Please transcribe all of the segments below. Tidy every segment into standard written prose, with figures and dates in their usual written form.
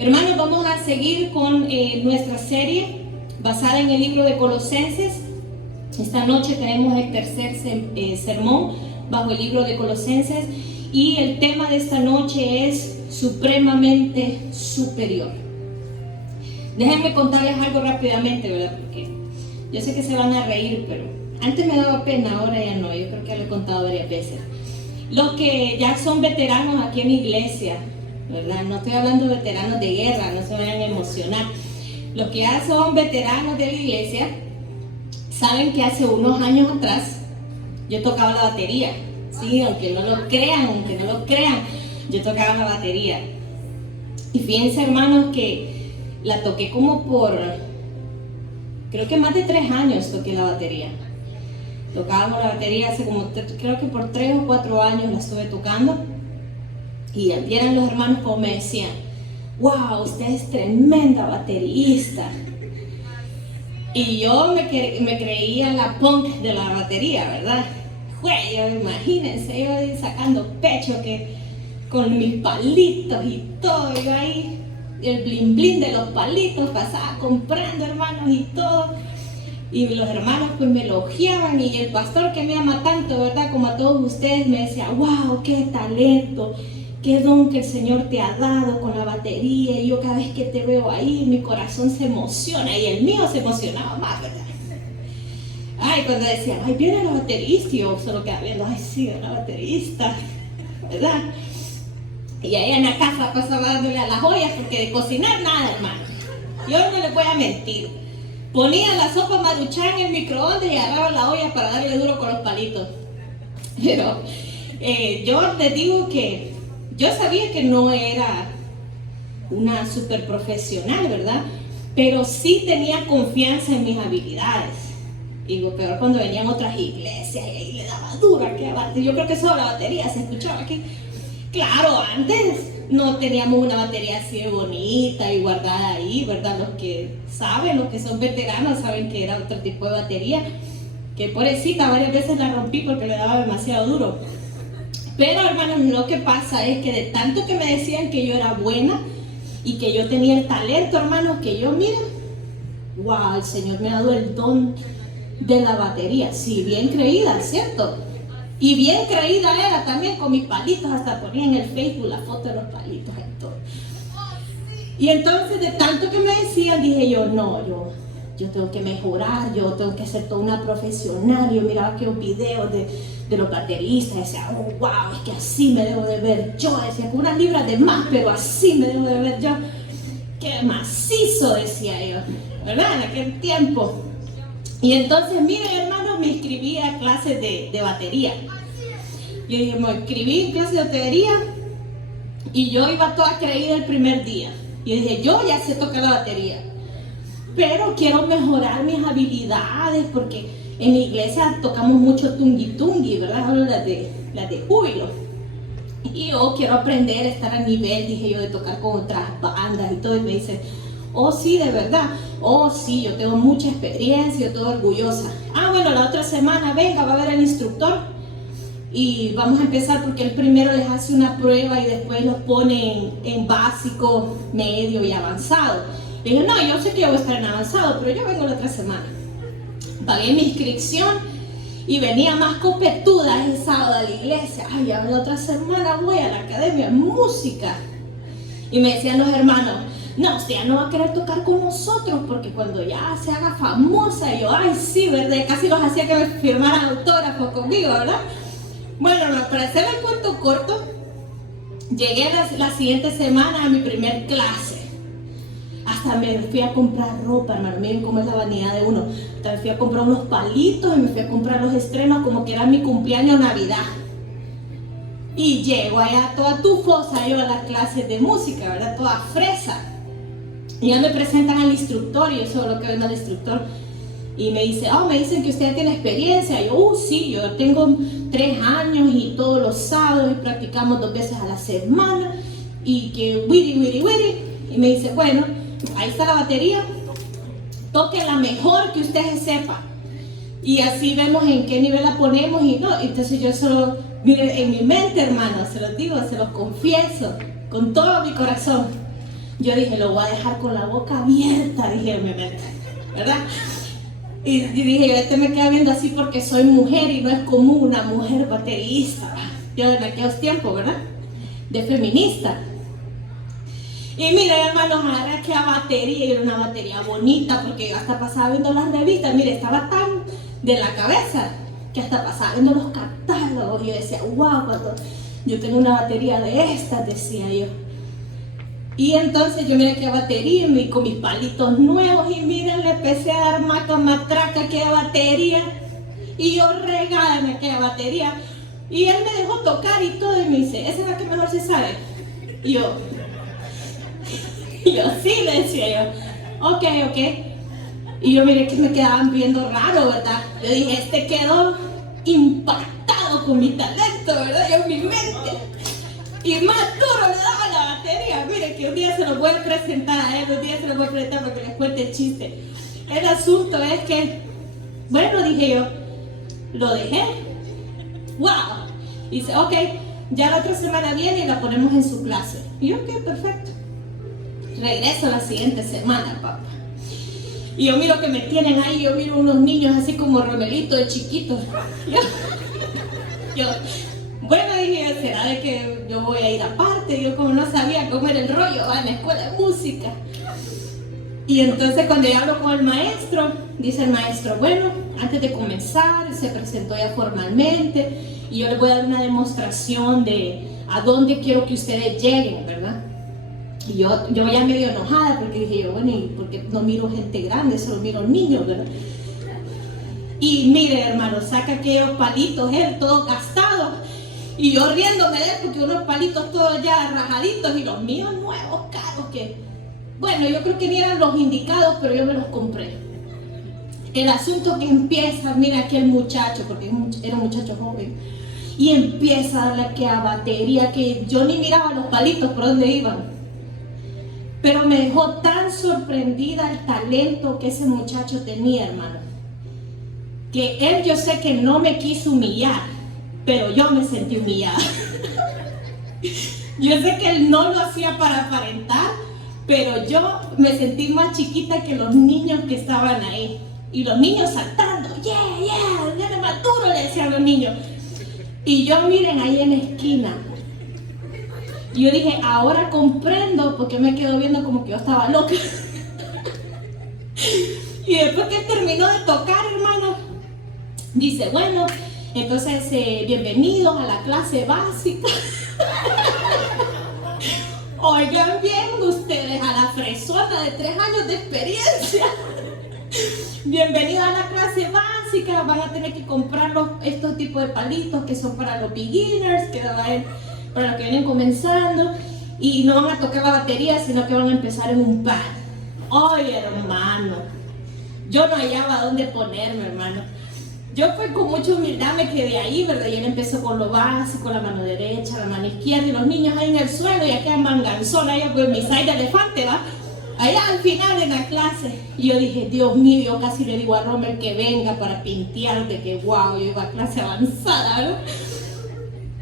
Hermanos, vamos a seguir con nuestra serie basada en el libro de Colosenses. Esta noche tenemos el tercer sermón bajo el libro de Colosenses y el tema de esta noche es supremamente superior. Déjenme contarles algo rápidamente, ¿verdad? Porque yo sé que se van a reír, pero antes me daba pena, ahora ya no. Yo creo que lo he contado varias veces. Los que ya son veteranos aquí en la iglesia, ¿verdad? No estoy hablando de veteranos de guerra, no se vayan a emocionar. Los que ya son veteranos de la iglesia saben que hace unos años atrás yo tocaba la batería. Sí, aunque no lo crean, yo tocaba la batería. Y fíjense, hermanos, que la toqué como por, creo que más de 3 años toqué la batería. Tocábamos la batería hace como, creo que por 3 o 4 años la estuve tocando. Y vieran los hermanos como me decían: wow, usted es tremenda baterista. Y yo me creía la punk de la batería, ¿verdad? Yo, imagínense, yo sacando pecho que con mis palitos y todo, yo ahí, el blin blin de los palitos, pasaba comprando, hermanos, y todo. Y los hermanos pues me elogiaban, y el pastor que me ama tanto, ¿verdad? Como a todos ustedes, me decía: wow, qué talento, qué don que el Señor te ha dado con la batería. Y yo cada vez que te veo ahí, mi corazón se emociona, y el mío se emocionaba más, ¿verdad? Ay, cuando decían: ay, viene la baterista, y yo solo quedaba viendo: ay, sí, la baterista, ¿verdad? Y ahí en la casa pasaba dándole a las ollas, porque de cocinar nada, hermano. Yo no les voy a mentir. Ponía la sopa Maruchan en el microondas y agarraba la olla para darle duro con los palitos. Pero yo les digo que yo sabía que no era una super profesional, ¿verdad? Pero sí tenía confianza en mis habilidades. Digo, peor cuando venían otras iglesias y ahí le daba dura. Yo creo que solo la batería se escuchaba aquí. Claro, antes no teníamos una batería así de bonita y guardada ahí, ¿verdad? Los que saben, los que son veteranos, saben que era otro tipo de batería. Que pobrecita, varias veces la rompí porque le daba demasiado duro. Pero, hermanos, lo que pasa es que de tanto que me decían que yo era buena y que yo tenía el talento, hermanos, que yo, miren, wow, el Señor me ha dado el don de la batería. Sí, bien creída, ¿cierto? Y bien creída era también con mis palitos, hasta ponía en el Facebook la foto de los palitos y todo. Y entonces, de tanto que me decían, dije yo: no, yo tengo que mejorar, yo tengo que ser toda una profesional. Yo miraba aquellos videos de los bateristas, y decía: oh, wow, es que así me debo de ver yo. Decía, con unas libras de más, pero así me debo de ver yo. Qué macizo, decía yo, ¿verdad? En aquel tiempo. Y entonces, miren, hermano, me inscribí a clases de batería. Yo dije, me inscribí en clases de batería y yo iba toda creída el primer día. Y dije, yo ya sé tocar la batería, pero quiero mejorar mis habilidades, porque en mi iglesia tocamos mucho tungi tungi, ¿verdad? Solo las de júbilo. Y yo quiero aprender a estar a nivel, dije yo, de tocar con otras bandas y todo. Y me dicen: oh, sí, de verdad. Oh, sí, yo tengo mucha experiencia, estoy orgullosa. Ah, bueno, la otra semana, venga, va a ver el instructor y vamos a empezar, porque él primero les hace una prueba y después los pone en básico, medio y avanzado. Le dije: no, yo sé que yo voy a estar en avanzado, pero yo vengo la otra semana. Pagué mi inscripción y venía más copetuda ese sábado a la iglesia. Ay, ya la otra semana voy a la academia de música. Y me decían los hermanos: no, usted ya no va a querer tocar con nosotros, porque cuando ya se haga famosa. Y yo: ay, sí, ¿verdad? Casi los hacía que me firmaran autógrafos conmigo, ¿verdad? Bueno, para hacer el cuento corto, llegué la siguiente semana a mi primer clase. Hasta me fui a comprar ropa, hermano. Miren cómo es la vanidad de uno. Hasta me fui a comprar unos palitos y me fui a comprar los estrenos como que era mi cumpleaños, Navidad. Y llego allá toda tufosa yo a las clases de música, ¿verdad? Toda fresa. Y ya me presentan al instructor, y yo solo que vengo al instructor. Y me dice: oh, me dicen que usted ya tiene experiencia. Y yo: sí, yo tengo 3 años y todos los sábados y practicamos 2 veces a la semana. Y que wiri, wiri, wiri. Y me dice: bueno, ahí está la batería, toque la mejor que usted sepa. Y así vemos en qué nivel la ponemos. Y no, entonces yo solo, miren, en mi mente, hermano, se los digo, se los confieso con todo mi corazón, Yo dije, lo voy a dejar con la boca abierta, dije en mi mente, ¿verdad? Y dije, este me queda viendo así porque soy mujer y no es común una mujer baterista. Yo en aquellos tiempos, ¿verdad? De feminista. Y mire, hermanos, agarré aquella batería y era una batería bonita porque yo hasta pasaba viendo las revistas. Mire, estaba tan de la cabeza que hasta pasaba viendo los catálogos. Y yo decía, wow, cuando yo tengo una batería de estas, decía yo. Y entonces yo miré aquella batería con mis palitos nuevos y miren, le empecé a dar matraca a aquella batería. Y yo regada en aquella batería. Y él me dejó tocar y todo y me dice, ¿esa es la que mejor se sabe? Y yo sí, le decía yo, ok. Y yo miré que me quedaban viendo raro, ¿verdad? Yo dije, este quedó impactado con mi talento, ¿verdad? Yo en mi mente. Y más duro le daba la batería. Mire que un día se lo voy a presentar a él, un día se lo voy a presentar para que les cuente el chiste. El asunto es que, bueno, dije yo, lo dejé. ¡Wow! Y dice, ok, ya la otra semana viene y la ponemos en su clase. Y yo, ok, perfecto. Regreso la siguiente semana, papá. Y yo miro que me tienen ahí, yo miro unos niños así como Romelito de chiquitos. Yo, bueno, dije, será de que yo voy a ir aparte. Yo como no sabía cómo era el rollo, en la escuela de música. Y entonces cuando yo hablo con el maestro, dice el maestro, bueno, antes de comenzar, se presentó ya formalmente y yo les voy a dar una demostración de a dónde quiero que ustedes lleguen, ¿verdad? Y yo ya medio enojada porque dije yo, bueno, ¿y por qué no miro gente grande, solo miro niños, ¿verdad? Y mire, hermano, saca aquellos palitos, él, todos gastados, y yo riéndome de él porque unos palitos todos ya rajaditos y los míos nuevos, caros, que, bueno, yo creo que ni eran los indicados, pero yo me los compré. El asunto que empieza, mira aquel muchacho, porque era un muchacho joven, y empieza a darle aquella batería que yo ni miraba los palitos por dónde iban. Pero me dejó tan sorprendida el talento que ese muchacho tenía, hermano. Que él, yo sé que no me quiso humillar, pero yo me sentí humillada. Yo sé que él no lo hacía para aparentar, pero yo me sentí más chiquita que los niños que estaban ahí. Y los niños saltando, yeah, más duro, le decían los niños. Y yo, miren, ahí en la esquina. Y yo dije, ahora comprendo por qué me quedo viendo como que yo estaba loca. Y después que terminó de tocar, hermano, dice, bueno, entonces bienvenidos a la clase básica. Oigan bien ustedes, a la fresona de 3 años de experiencia. Bienvenidos a la clase básica, van a tener que comprar estos tipos de palitos que son para los beginners, que para los que vienen comenzando, y no van a tocar la batería, sino que van a empezar en un pad. Oye, hermano, yo no hallaba dónde ponerme, hermano. Yo pues con mucha humildad me quedé ahí, ¿verdad? Y él empezó con lo básico, la mano derecha, la mano izquierda, y los niños ahí en el suelo, y aquella manganzona, allá pues mi side de elefante, ¿va? Allá al final de la clase. Y yo dije, Dios mío, yo casi le digo a Romer que venga para pintearte, que wow, yo iba a clase avanzada, ¿no?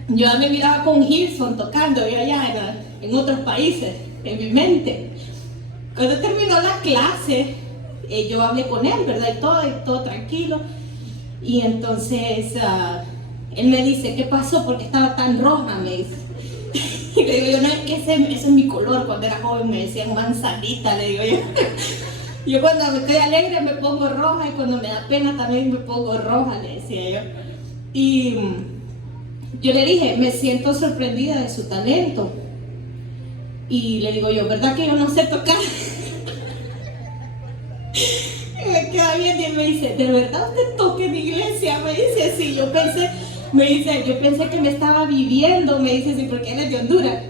Yo ya me miraba con Hilson tocando, yo allá en otros países, en mi mente. Cuando terminó la clase, yo hablé con él, ¿verdad? Y todo tranquilo. Y entonces él me dice, ¿qué pasó? Porque estaba tan roja, me dice. Y le digo yo, no, es que ese es mi color. Cuando era joven me decían manzanita, le digo yo. Yo cuando me estoy alegre me pongo roja y cuando me da pena también me pongo roja, le decía yo. Y yo le dije, me siento sorprendida de su talento. Y le digo yo, ¿verdad que yo no sé tocar? Y me queda bien y me dice, ¿de verdad usted toca en iglesia? Me dice, sí, yo pensé que me estaba viviendo, me dice, sí, porque él es de Honduras.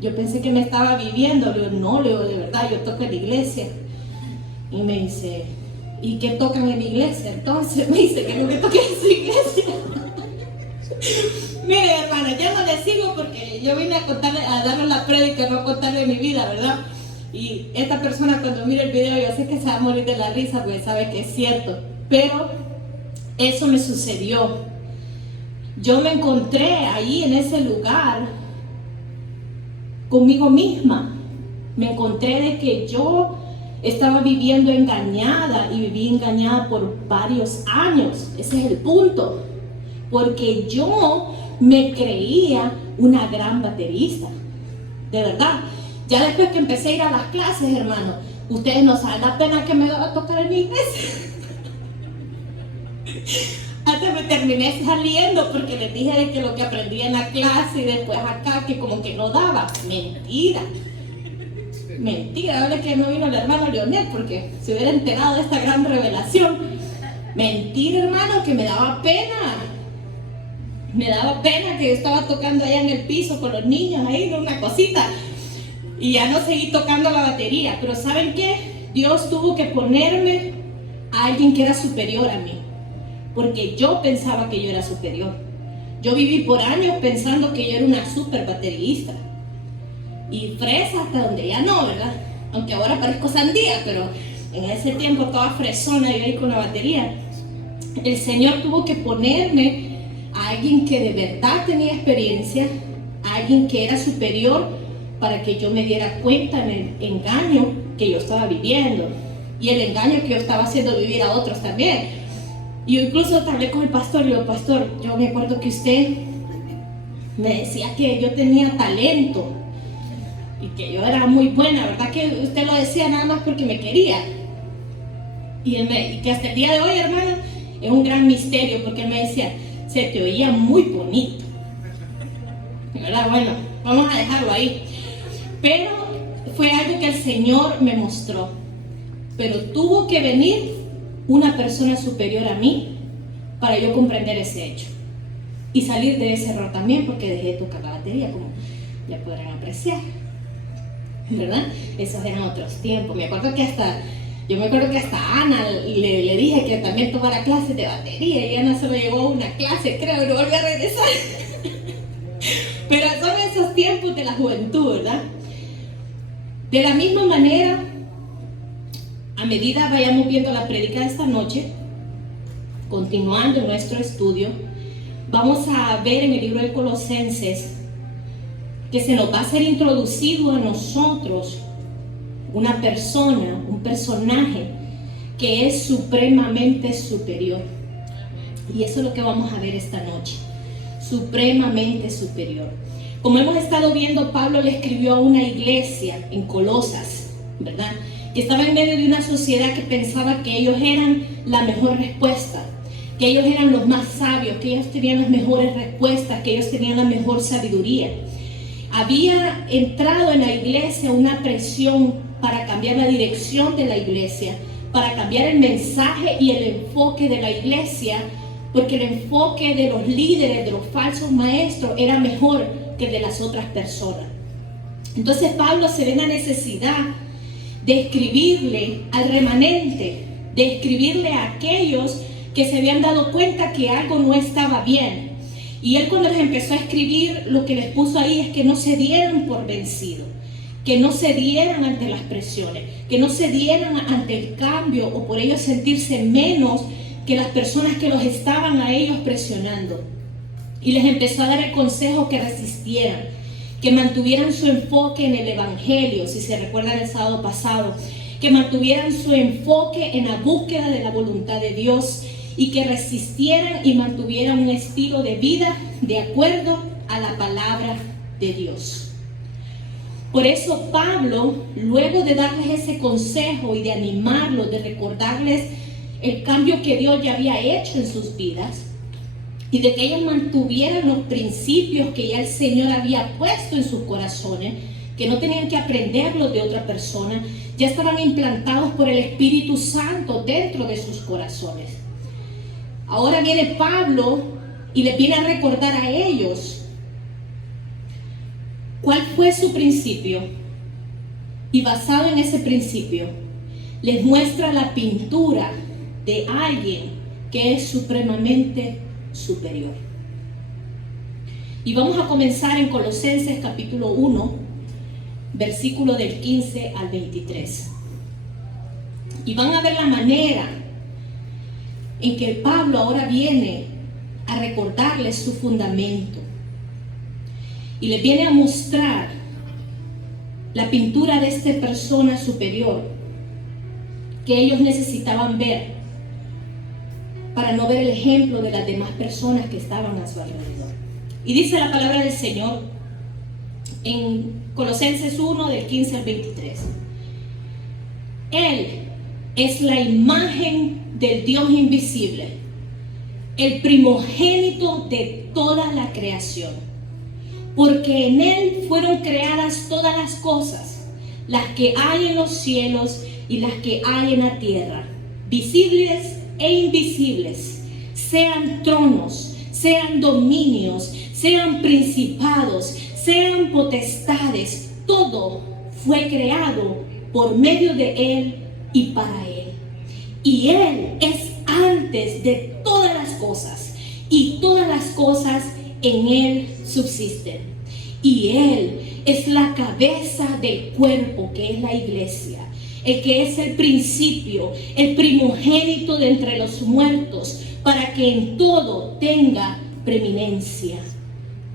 Yo pensé que me estaba viviendo, le digo, no, le digo, de verdad, yo toco en iglesia. Y me dice, ¿y qué tocan en iglesia? Entonces me dice, ¿qué es lo que toca en su iglesia? Mire, hermana, ya no le sigo porque yo vine a darle la prédica, no a contarle mi vida, ¿verdad? Y esta persona cuando mire el video, yo sé que se va a morir de la risa porque sabe que es cierto. Pero eso me sucedió. Yo me encontré ahí en ese lugar conmigo misma. Me encontré de que yo estaba viviendo engañada y viví engañada por varios años. Ese es el punto. Porque yo me creía una gran baterista. De verdad. Ya después que empecé a ir a las clases, hermano, ustedes no saben la pena que me daba tocar en inglés. Hasta me terminé saliendo porque les dije de que lo que aprendí en la clase y después acá, que como que no daba. Mentira. Mentira, ahora que no vino el hermano Leonel porque se hubiera enterado de esta gran revelación. Mentira, hermano, que me daba pena. Me daba pena que yo estaba tocando allá en el piso con los niños ahí, una cosita. Y ya no seguí tocando la batería. Pero ¿saben qué? Dios tuvo que ponerme a alguien que era superior a mí. Porque yo pensaba que yo era superior. Yo viví por años pensando que yo era una super baterista. Y fresa hasta donde ya no, ¿verdad? Aunque ahora parezco sandía, pero en ese tiempo toda fresona yo ahí con la batería. El Señor tuvo que ponerme a alguien que de verdad tenía experiencia, a alguien que era superior, para que yo me diera cuenta en el engaño que yo estaba viviendo y el engaño que yo estaba haciendo vivir a otros también. Y yo incluso hablé con el pastor y le digo, pastor, yo me acuerdo que usted me decía que yo tenía talento y que yo era muy buena, ¿verdad? Que usted lo decía nada más porque me quería. Y que hasta el día de hoy, hermana, es un gran misterio, porque él me decía, se te oía muy bonito, ¿verdad? Bueno, vamos a dejarlo ahí. Pero fue algo que el Señor me mostró. Pero tuvo que venir una persona superior a mí para yo comprender ese hecho y salir de ese error también, porque dejé de tocar la batería, como ya podrán apreciar, ¿verdad? Esos eran otros tiempos. Yo me acuerdo que hasta Ana le dije que también tomara clases de batería y Ana solo llegó a una clase, creo, y no volvió a regresar. Pero son esos tiempos de la juventud, ¿verdad? De la misma manera, a medida vayamos viendo la prédica de esta noche, continuando nuestro estudio, vamos a ver en el libro de Colosenses que se nos va a ser introducido a nosotros una persona, un personaje que es supremamente superior. Y eso es lo que vamos a ver esta noche, supremamente superior. Como hemos estado viendo, Pablo le escribió a una iglesia en Colosas, ¿verdad? Que estaba en medio de una sociedad que pensaba que ellos eran la mejor respuesta, que ellos eran los más sabios, que ellos tenían las mejores respuestas, que ellos tenían la mejor sabiduría. Había entrado en la iglesia una presión para cambiar la dirección de la iglesia, para cambiar el mensaje y el enfoque de la iglesia, porque el enfoque de los líderes, de los falsos maestros, era mejor que el de las otras personas. Entonces Pablo se ve en la necesidad de escribirle al remanente, de escribirle a aquellos que se habían dado cuenta que algo no estaba bien. Y él, cuando les empezó a escribir, lo que les puso ahí es que no se dieran por vencidos, que no se dieran ante las presiones, que no se dieran ante el cambio o por ellos sentirse menos que las personas que los estaban a ellos presionando. Y les empezó a dar el consejo que resistieran, que mantuvieran su enfoque en el evangelio, si se recuerdan el sábado pasado, que mantuvieran su enfoque en la búsqueda de la voluntad de Dios y que resistieran y mantuvieran un estilo de vida de acuerdo a la palabra de Dios. Por eso Pablo, luego de darles ese consejo y de animarlos, de recordarles el cambio que Dios ya había hecho en sus vidas y de que ellos mantuvieran los principios que ya el Señor había puesto en sus corazones, que no tenían que aprenderlos de otra persona, ya estaban implantados por el Espíritu Santo dentro de sus corazones. Ahora viene Pablo y les viene a recordar a ellos cuál fue su principio, y basado en ese principio les muestra la pintura de alguien que es supremamente superior. Y vamos a comenzar en Colosenses capítulo 1, versículo del 15 al 23. Y van a ver la manera en que Pablo ahora viene a recordarles su fundamento y les viene a mostrar la pintura de esta persona superior que ellos necesitaban ver para no ver el ejemplo de las demás personas que estaban a su alrededor. Y dice la palabra del Señor en Colosenses 1, del 15 al 23. Él es la imagen del Dios invisible, el primogénito de toda la creación, porque en Él fueron creadas todas las cosas, las que hay en los cielos y las que hay en la tierra, visibles e invisibles, sean tronos, sean dominios, sean principados, sean potestades, todo fue creado por medio de Él y para Él. Y Él es antes de todas las cosas, y todas las cosas en Él subsisten. Y Él es la cabeza del cuerpo, que es la iglesia, el que es el principio, el primogénito de entre los muertos, para que en todo tenga preeminencia,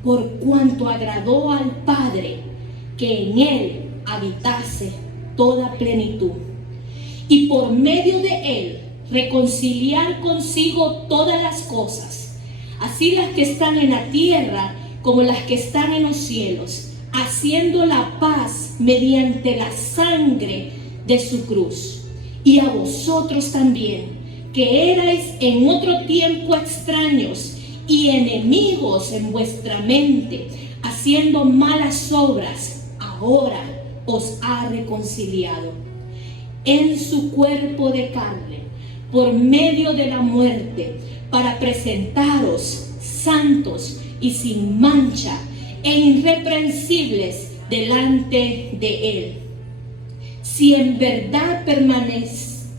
por cuanto agradó al Padre que en Él habitase toda plenitud, y por medio de Él reconciliar consigo todas las cosas, así las que están en la tierra como las que están en los cielos, haciendo la paz mediante la sangre de su cruz. Y a vosotros también, que erais en otro tiempo extraños y enemigos en vuestra mente, haciendo malas obras, ahora os ha reconciliado en su cuerpo de carne, por medio de la muerte, para presentaros santos y sin mancha e irreprensibles delante de Él. Si en verdad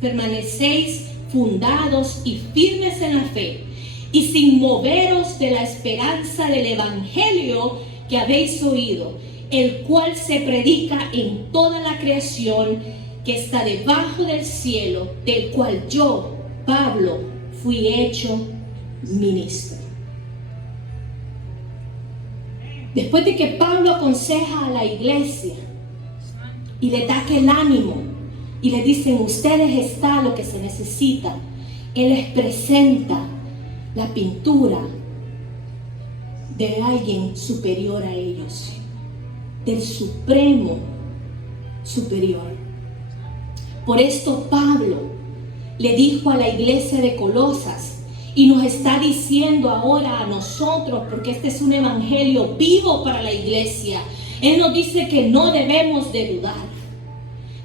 permanecéis fundados y firmes en la fe, y sin moveros de la esperanza del evangelio que habéis oído, el cual se predica en toda la creación que está debajo del cielo, del cual yo, Pablo, fui hecho ministro. Después de que Pablo aconseja a la iglesia y le da el ánimo y le dicen, ustedes está lo que se necesita, Él les presenta la pintura de alguien superior a ellos, del supremo superior. Por esto Pablo le dijo a la iglesia de Colosas, y nos está diciendo ahora a nosotros, porque este es un evangelio vivo para la iglesia. Él nos dice que no debemos de dudar,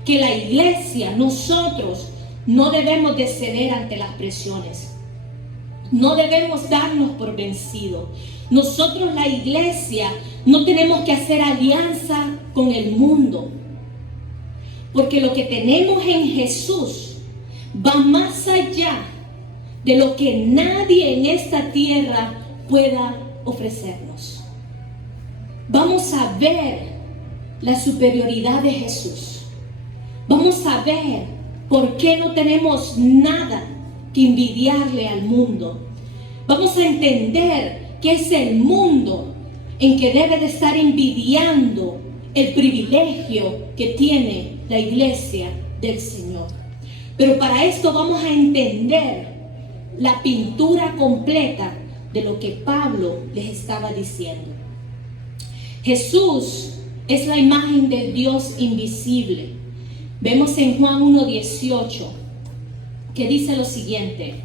que la iglesia, nosotros, no debemos de ceder ante las presiones. No debemos darnos por vencidos. Nosotros, la iglesia, no tenemos que hacer alianza con el mundo, porque lo que tenemos en Jesús va más allá de lo que nadie en esta tierra pueda ofrecernos. Vamos a ver la superioridad de Jesús. Vamos a ver por qué no tenemos nada que envidiarle al mundo. Vamos a entender que es el mundo en que debe de estar envidiando el privilegio que tiene la iglesia del Señor. Pero para esto vamos a entender la pintura completa de lo que Pablo les estaba diciendo. Jesús es la imagen del Dios invisible. Vemos en Juan 1:18 que dice lo siguiente: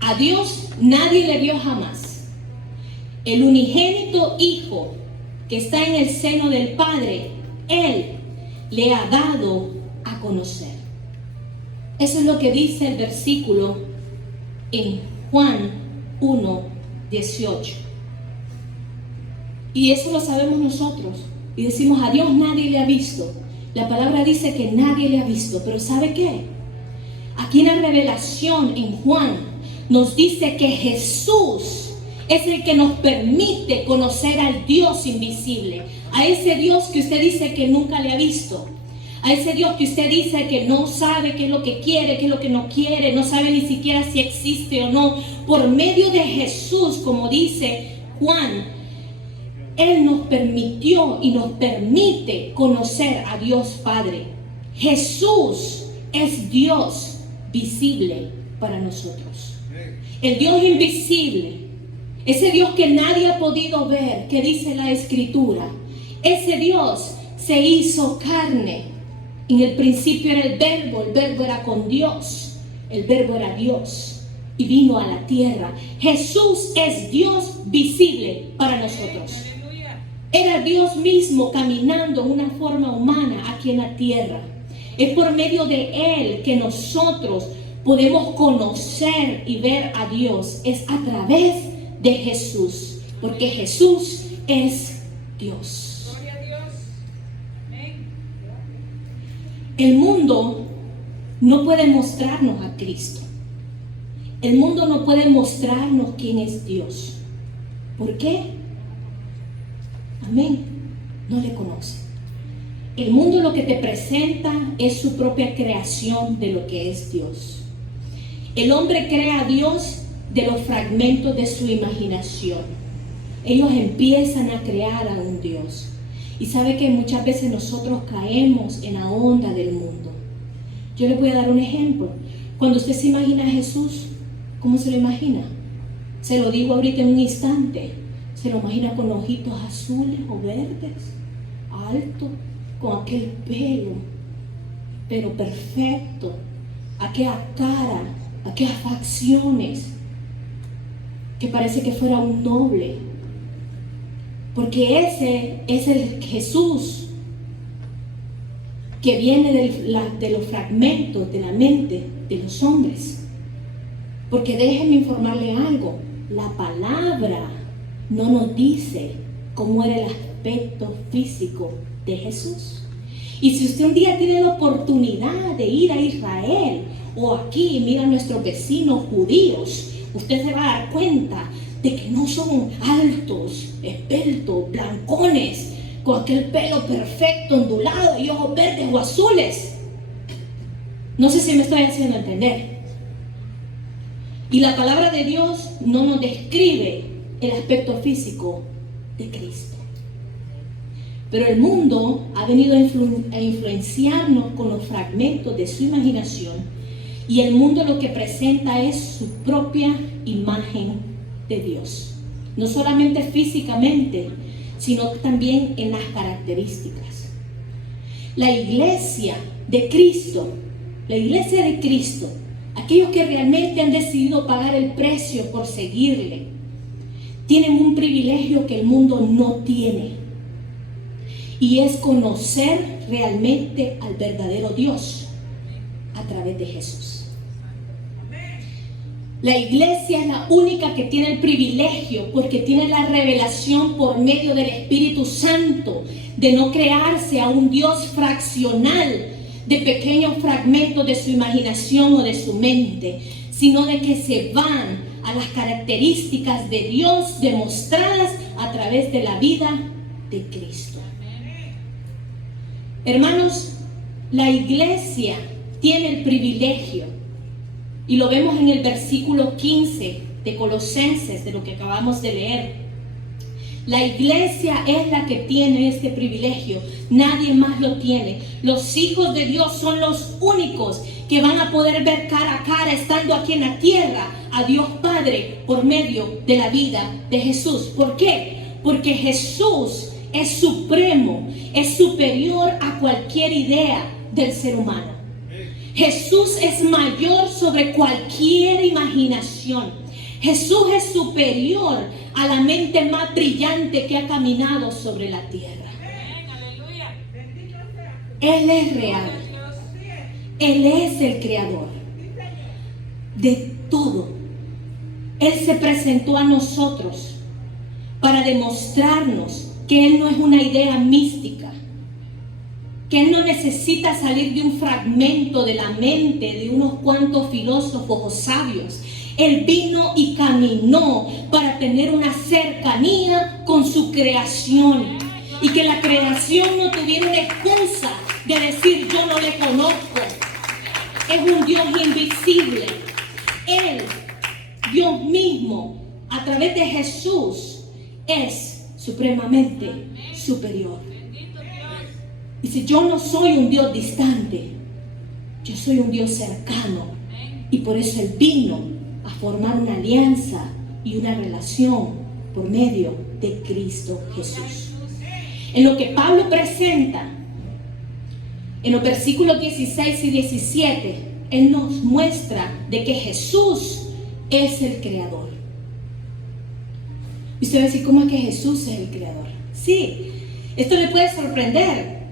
a Dios nadie le vio jamás. El unigénito Hijo que está en el seno del Padre, Él le ha dado a conocer. Eso es lo que dice el versículo en Juan 1:18. Y eso lo sabemos nosotros. Y decimos, a Dios nadie le ha visto. La palabra dice que nadie le ha visto. Pero ¿sabe qué? Aquí en la revelación en Juan nos dice que Jesús es el que nos permite conocer al Dios invisible. A ese Dios que usted dice que nunca le ha visto. A ese Dios que usted dice que no sabe qué es lo que quiere, qué es lo que no quiere, no sabe ni siquiera si existe o no. Por medio de Jesús, como dice Juan, Él nos permitió y nos permite conocer a Dios Padre. Jesús es Dios visible para nosotros. El Dios invisible, ese Dios que nadie ha podido ver, que dice la Escritura. Ese Dios se hizo carne. En el principio era el verbo era con Dios, el verbo era Dios y vino a la tierra. Jesús es Dios visible para nosotros. Era Dios mismo caminando en una forma humana aquí en la tierra. Es por medio de Él que nosotros podemos conocer y ver a Dios. Es a través de Jesús, porque Jesús es Dios. El mundo no puede mostrarnos a Cristo. El mundo no puede mostrarnos quién es Dios. ¿Por qué? Amén. No le conoce. El mundo lo que te presenta es su propia creación de lo que es Dios. El hombre crea a Dios de los fragmentos de su imaginación. Ellos empiezan a crear a un Dios. Y sabe que muchas veces nosotros caemos en la onda del mundo. Yo les voy a dar un ejemplo. Cuando usted se imagina a Jesús, ¿cómo se lo imagina? Se lo digo ahorita en un instante. Se lo imagina con ojitos azules o verdes, alto, con aquel pelo, pero perfecto, aquella cara, aquellas facciones, que parece que fuera un noble. Porque ese es el Jesús que viene de los fragmentos de la mente de los hombres. Porque déjenme informarle algo, la palabra no nos dice cómo era el aspecto físico de Jesús. Y si usted un día tiene la oportunidad de ir a Israel o aquí mira a nuestros vecinos judíos, usted se va a dar cuenta de que no son altos, esbeltos, blancones, con aquel pelo perfecto, ondulado y ojos verdes o azules. No sé si me estoy haciendo entender. Y la palabra de Dios no nos describe el aspecto físico de Cristo. Pero el mundo ha venido a influenciarnos con los fragmentos de su imaginación, y el mundo lo que presenta es su propia imagen de Dios, no solamente físicamente, sino también en las características. La iglesia de Cristo, aquellos que realmente han decidido pagar el precio por seguirle, tienen un privilegio que el mundo no tiene, y es conocer realmente al verdadero Dios a través de Jesús. La iglesia es la única que tiene el privilegio, porque tiene la revelación por medio del Espíritu Santo, de no crearse a un Dios fraccional de pequeños fragmentos de su imaginación o de su mente, sino de que se van a las características de Dios demostradas a través de la vida de Cristo. Hermanos, la iglesia tiene el privilegio, y lo vemos en el versículo 15 de Colosenses, de lo que acabamos de leer. La iglesia es la que tiene este privilegio, nadie más lo tiene. Los hijos de Dios son los únicos que van a poder ver cara a cara, estando aquí en la tierra, a Dios Padre por medio de la vida de Jesús. ¿Por qué? Porque Jesús es supremo, es superior a cualquier idea del ser humano. Jesús es mayor sobre cualquier imaginación. Jesús es superior a la mente más brillante que ha caminado sobre la tierra. Él es real. Él es el creador de todo. Él se presentó a nosotros para demostrarnos que Él no es una idea mística, que Él no necesita salir de un fragmento de la mente de unos cuantos filósofos o sabios. Él vino y caminó para tener una cercanía con su creación, y que la creación no tuviera una excusa de decir yo no le conozco. Es un Dios invisible. Él, Dios mismo, a través de Jesús, es supremamente superior. Dice, yo no soy un Dios distante, yo soy un Dios cercano. Y por eso Él vino a formar una alianza y una relación por medio de Cristo Jesús. En lo que Pablo presenta, en los versículos 16 y 17, Él nos muestra de que Jesús es el creador. Y usted va a decir, ¿cómo es que Jesús es el creador? Sí, esto le puede sorprender.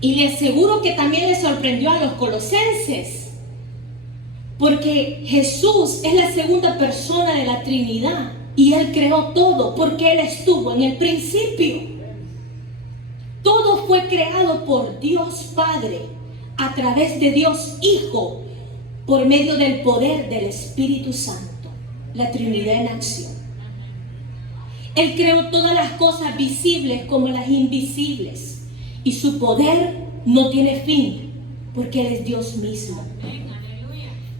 Y le aseguro que también le sorprendió a los colosenses. Porque Jesús es la segunda persona de la Trinidad. Y Él creó todo porque Él estuvo en el principio. Todo fue creado por Dios Padre, a través de Dios Hijo, por medio del poder del Espíritu Santo. La Trinidad en acción. Él creó todas las cosas visibles como las invisibles. Y su poder no tiene fin, porque Él es Dios mismo.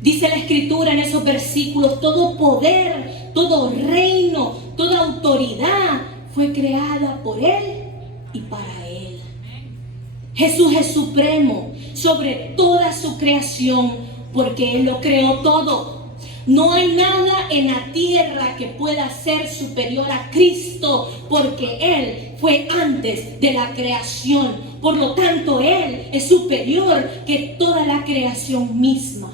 Dice la Escritura en esos versículos, todo poder, todo reino, toda autoridad fue creada por Él y para Él. Jesús es supremo sobre toda su creación, porque Él lo creó todo. No hay nada en la tierra que pueda ser superior a Cristo, porque Él fue antes de la creación. Por lo tanto, Él es superior que toda la creación misma.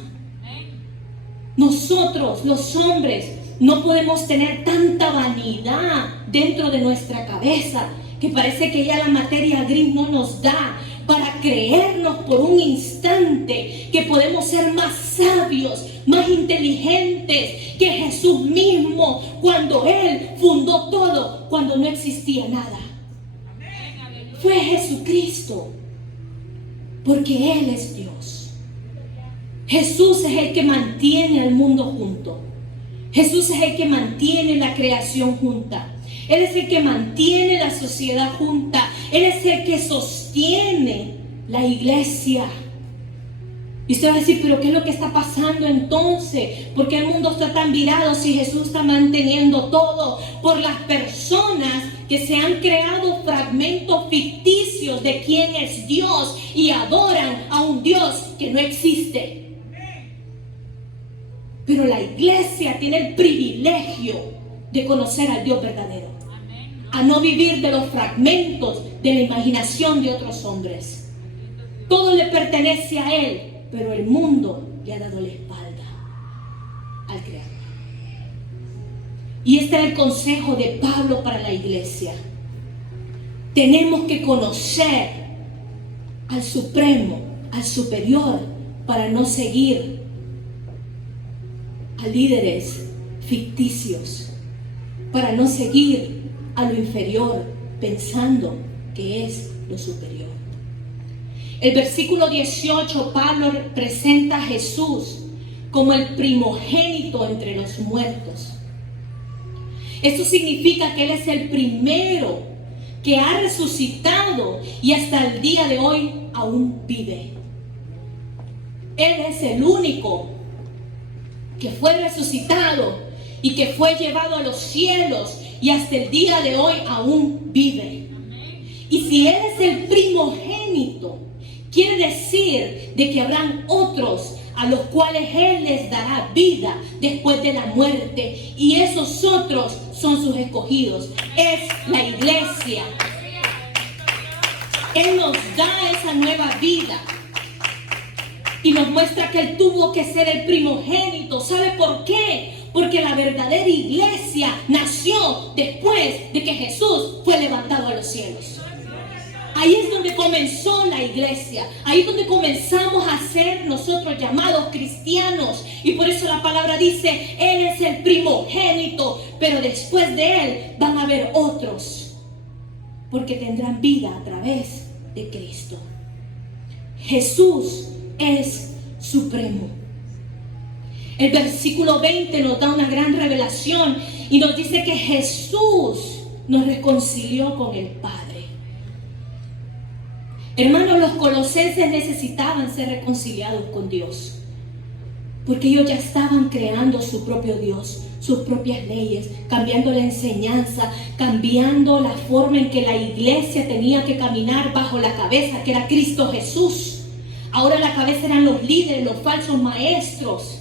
Nosotros, los hombres, no podemos tener tanta vanidad dentro de nuestra cabeza, que parece que ya la materia gris no nos da para creernos por un instante que podemos ser más sabios, más inteligentes que Jesús mismo, cuando Él fundó todo, cuando no existía nada. Fue Jesucristo, porque Él es Dios. Jesús es el que mantiene al mundo junto. Jesús es el que mantiene la creación junta. Él es el que mantiene la sociedad junta. Él es el que sostiene la iglesia. Y usted va a decir, pero ¿qué es lo que está pasando entonces? ¿Por qué el mundo está tan virado si Jesús está manteniendo todo? Por las personas que se han creado fragmentos ficticios de quién es Dios y adoran a un Dios que no existe. Pero la iglesia tiene el privilegio de conocer al Dios verdadero, a no vivir de los fragmentos de la imaginación de otros hombres. Todo le pertenece a Él, pero el mundo le ha dado la espalda al Creador. Y este es el consejo de Pablo para la iglesia. Tenemos que conocer al Supremo, al Superior, para no seguir a líderes ficticios, para no seguir a lo inferior pensando que es lo superior. El versículo 18, Pablo presenta a Jesús como el primogénito entre los muertos. Esto significa que Él es el primero que ha resucitado y hasta el día de hoy aún vive. Él es el único que fue resucitado y que fue llevado a los cielos y hasta el día de hoy aún vive. Y si Él es el primogénito, quiere decir de que habrán otros a los cuales Él les dará vida después de la muerte, y esos otros son sus escogidos, es la iglesia. Él nos da esa nueva vida y nos muestra que Él tuvo que ser el primogénito. ¿Sabe por qué? Porque la verdadera iglesia nació después de que Jesús fue levantado a los cielos. Ahí es donde comenzó la iglesia. Ahí es donde comenzamos a ser nosotros llamados cristianos. Y por eso la palabra dice, Él es el primogénito. Pero después de Él van a haber otros, porque tendrán vida a través de Cristo. Jesús es supremo. El versículo 20 nos da una gran revelación y nos dice que Jesús nos reconcilió con el Padre. Hermanos, los colosenses necesitaban ser reconciliados con Dios. Porque ellos ya estaban creando su propio Dios, sus propias leyes, cambiando la enseñanza, cambiando la forma en que la iglesia tenía que caminar bajo la cabeza, que era Cristo Jesús. Ahora la cabeza eran los líderes, los falsos maestros.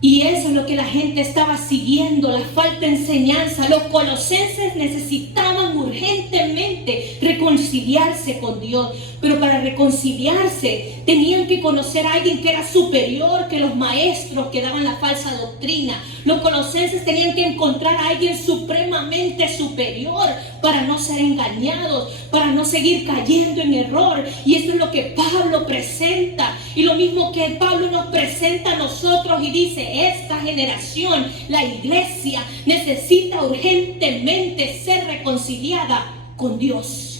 Y eso es lo que la gente estaba siguiendo, la falta de enseñanza. Los colosenses necesitaban urgentemente reconciliarse con Dios. Pero para reconciliarse tenían que conocer a alguien que era superior que los maestros que daban la falsa doctrina. Los colosenses tenían que encontrar a alguien supremamente superior para no ser engañados, para no seguir cayendo en error. Y eso es lo que Pablo presenta. Y lo mismo que Pablo nos presenta a nosotros y dice, esta generación, la iglesia, necesita urgentemente ser reconciliada con Dios.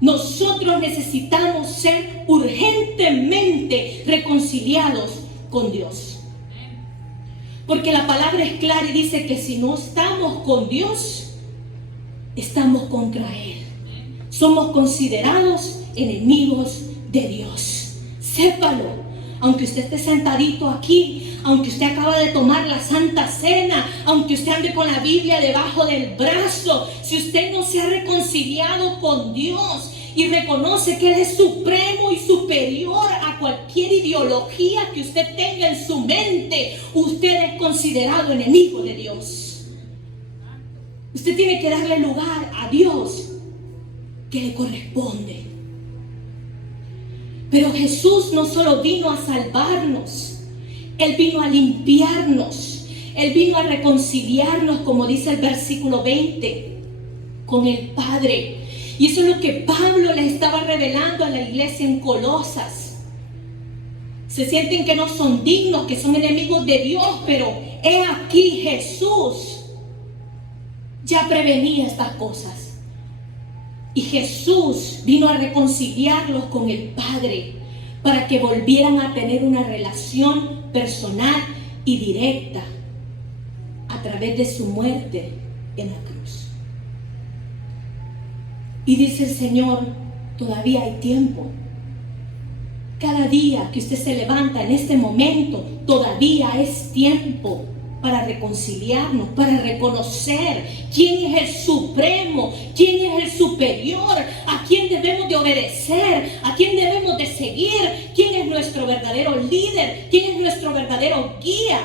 Nosotros necesitamos ser urgentemente reconciliados con Dios. Porque la palabra es clara y dice que si no estamos con Dios, estamos contra Él. Somos considerados enemigos de Dios. Sépalo. Aunque usted esté sentadito aquí, aunque usted acaba de tomar la Santa Cena, aunque usted ande con la Biblia debajo del brazo, si usted no se ha reconciliado con Dios y reconoce que Él es supremo y superior a cualquier ideología que usted tenga en su mente, usted es considerado enemigo de Dios. Usted tiene que darle lugar a Dios que le corresponde. Pero Jesús no solo vino a salvarnos, Él vino a limpiarnos, Él vino a reconciliarnos, como dice el versículo 20, con el Padre. Y eso es lo que Pablo le estaba revelando a la iglesia en Colosas. Se sienten que no son dignos, que son enemigos de Dios, pero he aquí Jesús ya prevenía estas cosas. Y Jesús vino a reconciliarlos con el Padre para que volvieran a tener una relación personal y directa a través de su muerte en la cruz. Y dice el Señor, todavía hay tiempo. Cada día que usted se levanta en este momento, todavía es tiempo para reconciliarnos, para reconocer quién es el supremo, quién es el superior, a quién debemos de obedecer, a quién debemos de seguir, quién es nuestro verdadero líder, quién es nuestro verdadero guía.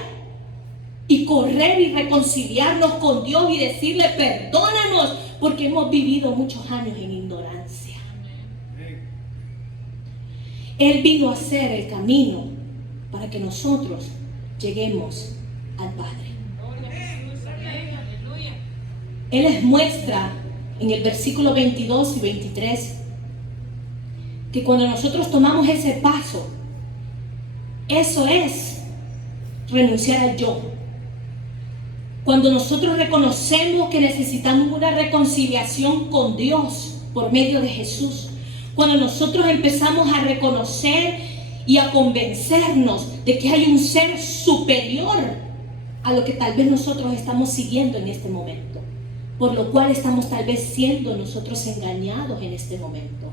Y correr y reconciliarnos con Dios y decirle, perdónanos, porque hemos vivido muchos años en ignorancia. Él vino a hacer el camino para que nosotros lleguemos al Padre. Él les muestra en el versículo 22 y 23 que cuando nosotros tomamos ese paso, eso es renunciar al yo. Cuando nosotros reconocemos que necesitamos una reconciliación con Dios por medio de Jesús, cuando nosotros empezamos a reconocer y a convencernos de que hay un ser superior a lo que tal vez nosotros estamos siguiendo en este momento, por lo cual estamos tal vez siendo nosotros engañados en este momento.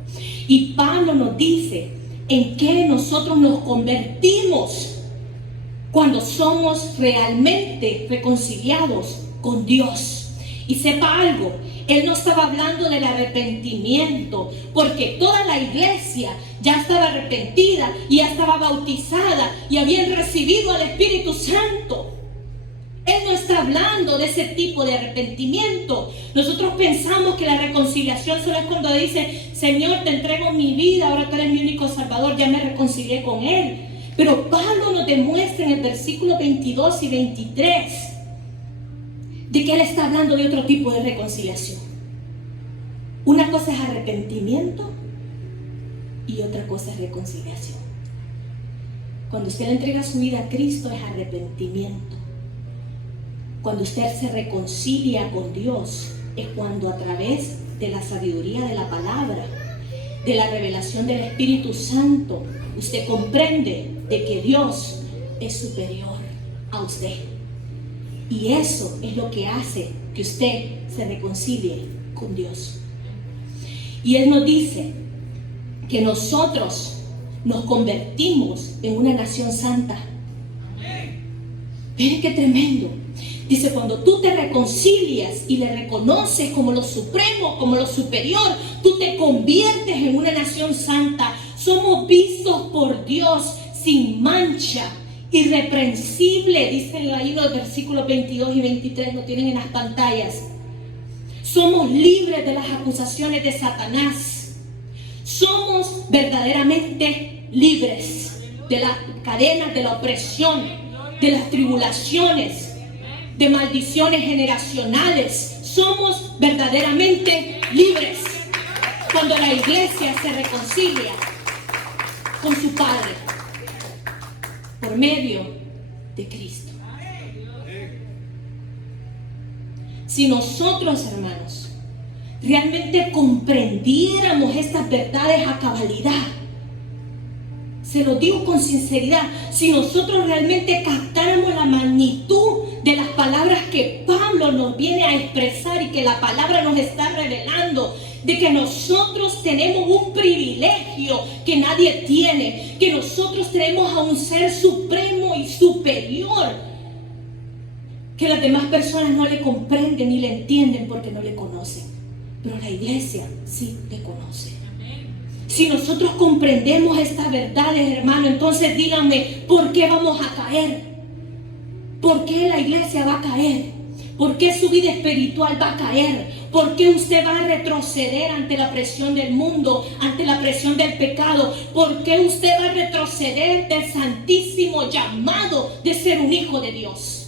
Y Pablo nos dice en qué nosotros nos convertimos cuando somos realmente reconciliados con Dios. Y sepa algo, él no estaba hablando del arrepentimiento, porque toda la iglesia ya estaba arrepentida y ya estaba bautizada y habían recibido al Espíritu Santo. Él no está hablando de ese tipo de arrepentimiento. Nosotros pensamos que la reconciliación solo es cuando dice, Señor, te entrego mi vida, ahora tú eres mi único Salvador, ya me reconcilié con Él. Pero Pablo nos demuestra en el versículo 22 y 23 de que Él está hablando de otro tipo de reconciliación. Una cosa es arrepentimiento y otra cosa es reconciliación. Cuando usted le entrega su vida a Cristo es arrepentimiento. Cuando usted se reconcilia con Dios es cuando a través de la sabiduría de la palabra, de la revelación del Espíritu Santo, usted comprende de que Dios es superior a usted. Y eso es lo que hace que usted se reconcilie con Dios. Y Él nos dice que nosotros nos convertimos en una nación santa. Miren qué tremendo. Dice, cuando tú te reconcilias y le reconoces como lo supremo, como lo superior, tú te conviertes en una nación santa. Somos vistos por Dios sin mancha, irreprensible, dicen ahí los versículos 22 y 23, lo tienen en las pantallas. Somos libres de las acusaciones de Satanás. Somos verdaderamente libres de las cadenas, de la opresión, de las tribulaciones, de maldiciones generacionales. Somos verdaderamente libres cuando la iglesia se reconcilia con su Padre por medio de Cristo. Si nosotros, hermanos, realmente comprendiéramos estas verdades a cabalidad, se lo digo con sinceridad, si nosotros realmente captáramos la magnitud de las palabras que Pablo nos viene a expresar y que la palabra nos está revelando, de que nosotros tenemos un privilegio que nadie tiene, que nosotros tenemos a un ser supremo y superior, que las demás personas no le comprenden ni le entienden porque no le conocen, pero la iglesia sí le conoce. Si nosotros comprendemos estas verdades, hermano, entonces díganme, ¿por qué vamos a caer? ¿Por qué la iglesia va a caer? ¿Por qué su vida espiritual va a caer? ¿Por qué usted va a retroceder ante la presión del mundo, ante la presión del pecado? ¿Por qué usted va a retroceder del santísimo llamado de ser un hijo de Dios?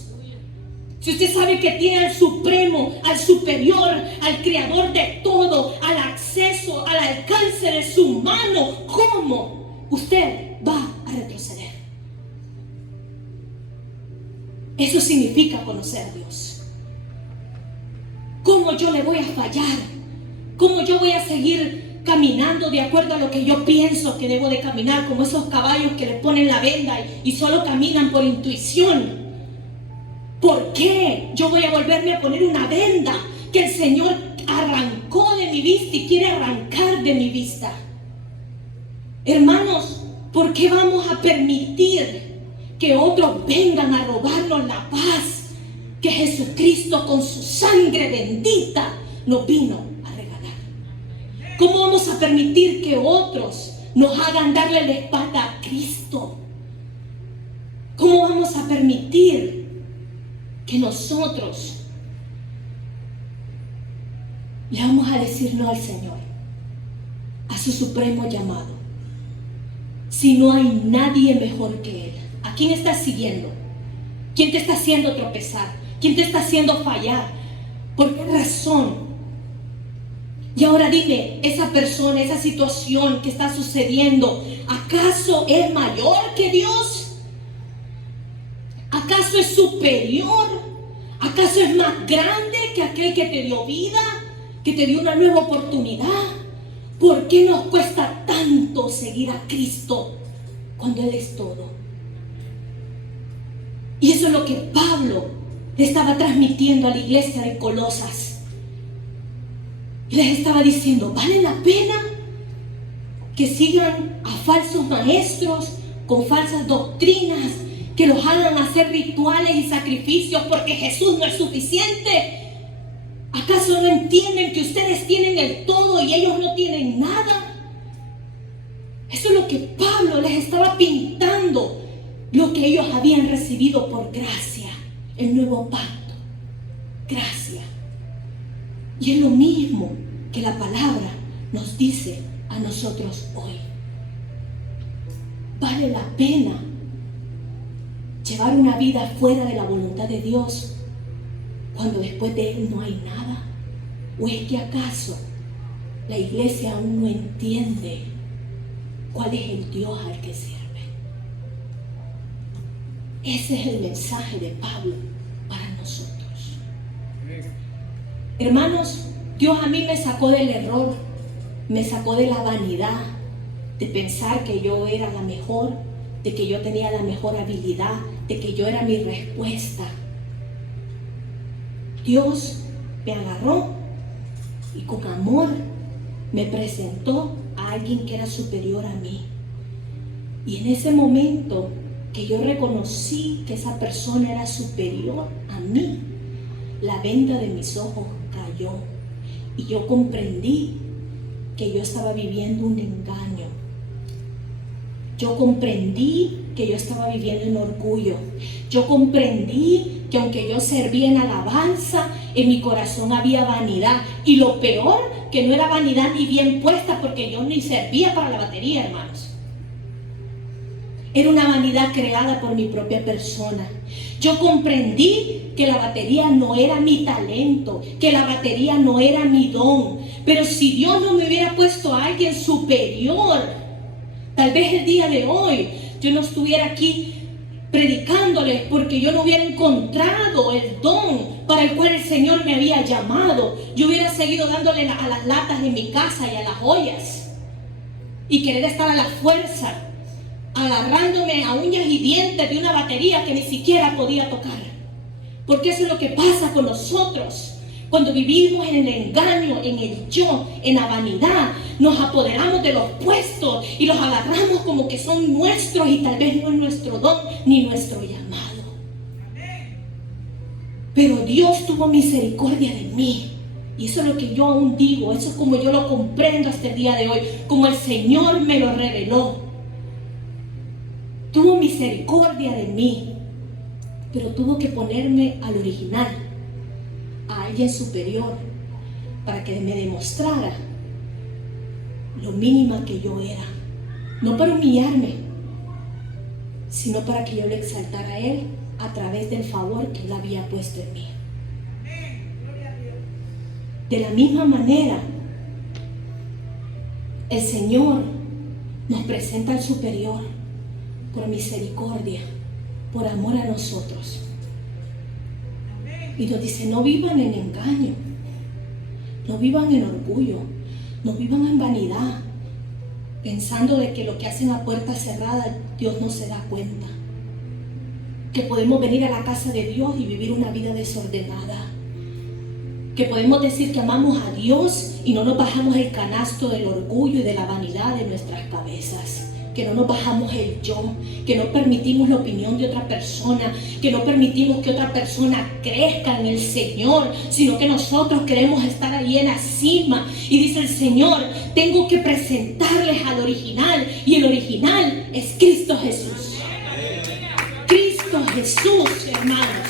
Si usted sabe que tiene al supremo, al superior, al creador de todo, al acceso, al alcance de su mano, ¿cómo usted va a retroceder? Eso significa conocer a Dios. ¿Cómo yo le voy a fallar? ¿Cómo yo voy a seguir caminando de acuerdo a lo que yo pienso que debo de caminar? Como esos caballos que le ponen la venda y solo caminan por intuición. ¿Por qué yo voy a volverme a poner una venda que el Señor arrancó de mi vista y quiere arrancar de mi vista? Hermanos, ¿por qué vamos a permitir que otros vengan a robarnos la paz que Jesucristo con su sangre bendita nos vino a regalar? ¿Cómo vamos a permitir que otros nos hagan darle la espalda a Cristo? ¿Cómo vamos a permitir que nosotros le vamos a decir no al Señor, a su supremo llamado, si no hay nadie mejor que Él? ¿A quién estás siguiendo? ¿Quién te está haciendo tropezar? ¿Quién te está haciendo fallar? ¿Por qué razón? Y ahora dime, esa persona, esa situación que está sucediendo, ¿acaso es mayor que Dios? ¿Acaso es superior? ¿Acaso es más grande que aquel que te dio vida, que te dio una nueva oportunidad? ¿Por qué nos cuesta tanto seguir a Cristo cuando Él es todo? Y eso es lo que Pablo le estaba transmitiendo a la iglesia de Colosas. Y les estaba diciendo, ¿vale la pena que sigan a falsos maestros con falsas doctrinas, que los hagan hacer rituales y sacrificios porque Jesús no es suficiente? ¿Acaso no entienden que ustedes tienen el todo y ellos no tienen nada? Eso es lo que Pablo les estaba pintando, lo que ellos habían recibido por gracia, el nuevo pacto, gracia. Y es lo mismo que la palabra nos dice a nosotros hoy. ¿Vale la pena llevar una vida fuera de la voluntad de Dios cuando después de Él no hay nada? ¿O es que acaso la iglesia aún no entiende cuál es el Dios al que sirve? Ese es el mensaje de Pablo para nosotros. Hermanos, Dios a mí me sacó del error, me sacó de la vanidad, de pensar que yo era la mejor, de que yo tenía la mejor habilidad, de que yo era mi respuesta. Dios me agarró y con amor me presentó a alguien que era superior a mí. Y en ese momento que yo reconocí que esa persona era superior a mí, la venda de mis ojos cayó y yo comprendí que yo estaba viviendo un engaño. Yo comprendí que yo estaba viviendo en orgullo. Yo comprendí que aunque yo servía en alabanza, en mi corazón había vanidad. Y lo peor, que no era vanidad ni bien puesta, porque yo ni servía para la batería, hermanos. Era una vanidad creada por mi propia persona. Yo comprendí que la batería no era mi talento, que la batería no era mi don. Pero si Dios no me hubiera puesto a alguien superior, tal vez el día de hoy yo no estuviera aquí predicándoles, porque yo no hubiera encontrado el don para el cual el Señor me había llamado. Yo hubiera seguido dándole a las latas de mi casa y a las ollas y querer estar a la fuerza, agarrándome a uñas y dientes de una batería que ni siquiera podía tocar. Porque eso es lo que pasa con nosotros. Cuando vivimos en el engaño, en el yo, en la vanidad, nos apoderamos de los puestos y los agarramos como que son nuestros, y tal vez no es nuestro don ni nuestro llamado. Pero Dios tuvo misericordia de mí. Y eso es lo que yo aún digo, eso es como yo lo comprendo hasta el día de hoy, como el Señor me lo reveló. Tuvo misericordia de mí, pero tuvo que ponerme al original, a alguien superior, para que me demostrara lo mínima que yo era. No para humillarme, sino para que yo le exaltara a Él a través del favor que Él había puesto en mí. De la misma manera, el Señor nos presenta al superior por misericordia, por amor a nosotros. Y nos dice, no vivan en engaño, no vivan en orgullo, no vivan en vanidad, pensando de que lo que hacen a puerta cerrada Dios no se da cuenta. Que podemos venir a la casa de Dios y vivir una vida desordenada. Que podemos decir que amamos a Dios y no nos bajamos el canasto del orgullo y de la vanidad de nuestras cabezas. Que no nos bajamos el yo, que no permitimos la opinión de otra persona, que no permitimos que otra persona crezca en el Señor, sino que nosotros queremos estar ahí en la cima. Y dice el Señor, tengo que presentarles al original, y el original es Cristo Jesús. Cristo Jesús, hermanos.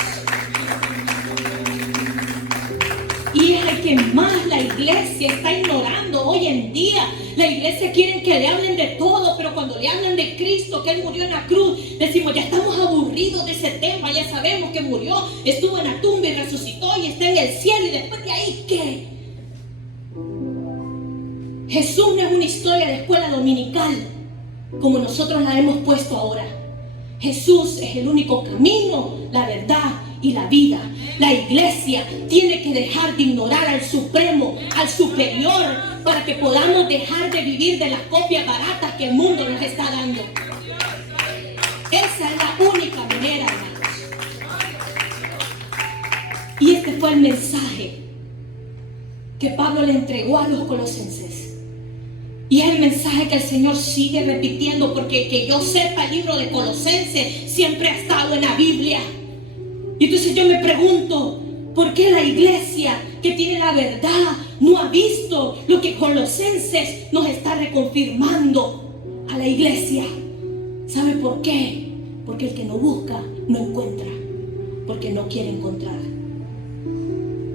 Y es el que más la iglesia está ignorando hoy en día. La iglesia quiere que le hablen de todo, pero cuando le hablan de Cristo, que Él murió en la cruz, decimos, ya estamos aburridos de ese tema, ya sabemos que murió, estuvo en la tumba y resucitó y está en el cielo, y después de ahí, ¿qué? Jesús no es una historia de escuela dominical, como nosotros la hemos puesto ahora. Jesús es el único camino, la verdad y la vida. La iglesia tiene que dejar de ignorar al supremo, al superior, para que podamos dejar de vivir de las copias baratas que el mundo nos está dando. Esa es la única manera, hermanos. Y este fue el mensaje que Pablo le entregó a los colosenses. Y es el mensaje que el Señor sigue repitiendo, porque que yo sepa, el libro de Colosenses siempre ha estado en la Biblia. Y entonces yo me pregunto, ¿por qué la iglesia que tiene la verdad no ha visto lo que Colosenses nos está reconfirmando a la iglesia? ¿Sabe por qué? Porque el que no busca, no encuentra. Porque no quiere encontrar.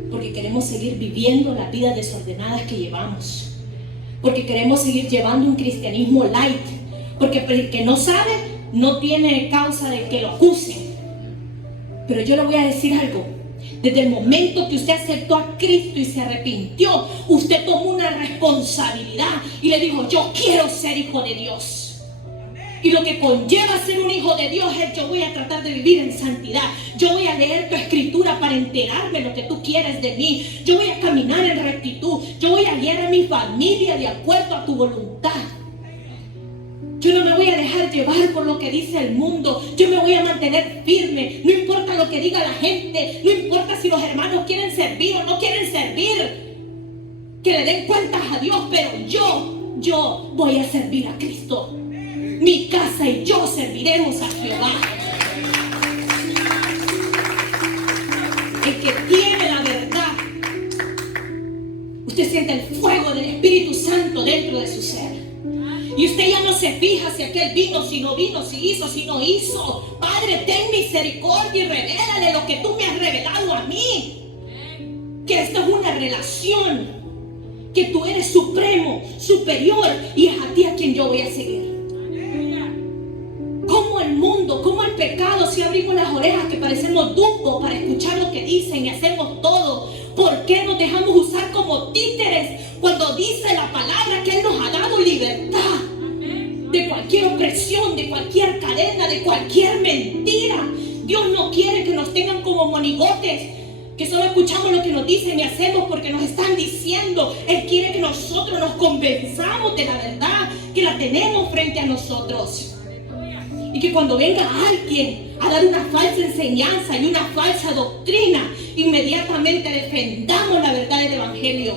Porque queremos seguir viviendo las vidas desordenadas que llevamos. Porque queremos seguir llevando un cristianismo light. Porque el que no sabe, no tiene causa de que lo acusen. Pero yo le voy a decir algo. Desde el momento que usted aceptó a Cristo y se arrepintió, usted tomó una responsabilidad y le dijo, yo quiero ser hijo de Dios. Y lo que conlleva ser un hijo de Dios es, yo voy a tratar de vivir en santidad. Yo voy a leer tu escritura para enterarme lo que tú quieres de mí. Yo voy a caminar en rectitud. Yo voy a guiar a mi familia de acuerdo a tu voluntad. Yo no me voy a dejar llevar por lo que dice el mundo. Yo me voy a mantener firme. No importa lo que diga la gente. No importa si los hermanos quieren servir o no quieren servir. Que le den cuentas a Dios. Pero yo voy a servir a Cristo. Mi casa y yo serviremos a Jehová. El que tiene la verdad, usted siente el fuego del Espíritu Santo dentro de su ser. Y usted ya no se fija si aquel vino, si no vino, si hizo, si no hizo. Padre, ten misericordia y revélale lo que tú me has revelado a mí. Que esta es una relación, que tú eres supremo, superior, y es a ti a quien yo voy a seguir. Como el mundo, como el pecado, si abrimos las orejas que parecemos dupos para escuchar lo que dicen y hacemos todo. ¿Por qué nos dejamos usar como títeres cuando dice la palabra que Él nos ha dado libertad de cualquier opresión, de cualquier cadena, de cualquier mentira? Dios no quiere que nos tengan como monigotes, que solo escuchamos lo que nos dicen y hacemos porque nos están diciendo. Él quiere que nosotros nos convenzamos de la verdad, que la tenemos frente a nosotros. Y que cuando venga alguien a dar una falsa enseñanza y una falsa doctrina, inmediatamente defendamos la verdad del Evangelio.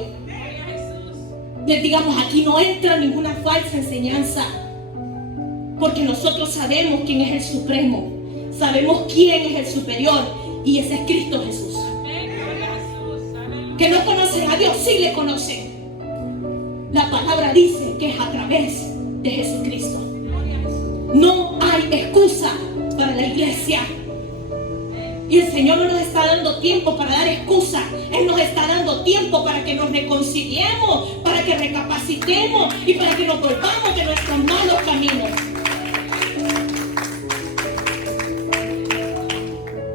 Les digamos, aquí no entra ninguna falsa enseñanza, porque nosotros sabemos quién es el supremo, sabemos quién es el superior, y ese es Cristo Jesús. Que no conocen a Dios, sí le conocen. La palabra dice que es a través de Jesucristo. No hay excusa para la iglesia. Y el Señor no nos está dando tiempo para dar excusas. Él nos está dando tiempo para que nos reconciliemos, para que recapacitemos y para que nos volvamos de nuestros malos caminos.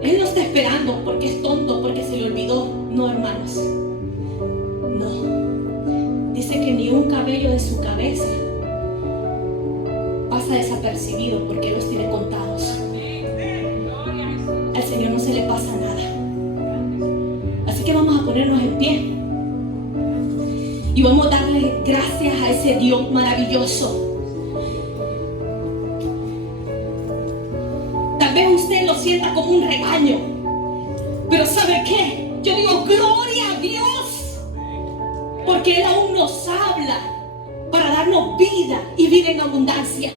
Él no está esperando porque es tonto, porque se le olvidó. No, hermanos. No. Dice que ni un cabello de su cabeza pasa desapercibido porque Él los tiene contados. Al Señor no se le pasa nada. Así que vamos a ponernos en pie y vamos a darle gracias a ese Dios maravilloso. Tal vez usted lo sienta como un regaño, pero ¿sabe qué? Yo digo gloria a Dios, porque Él aún nos habla para darnos vida y vida en abundancia.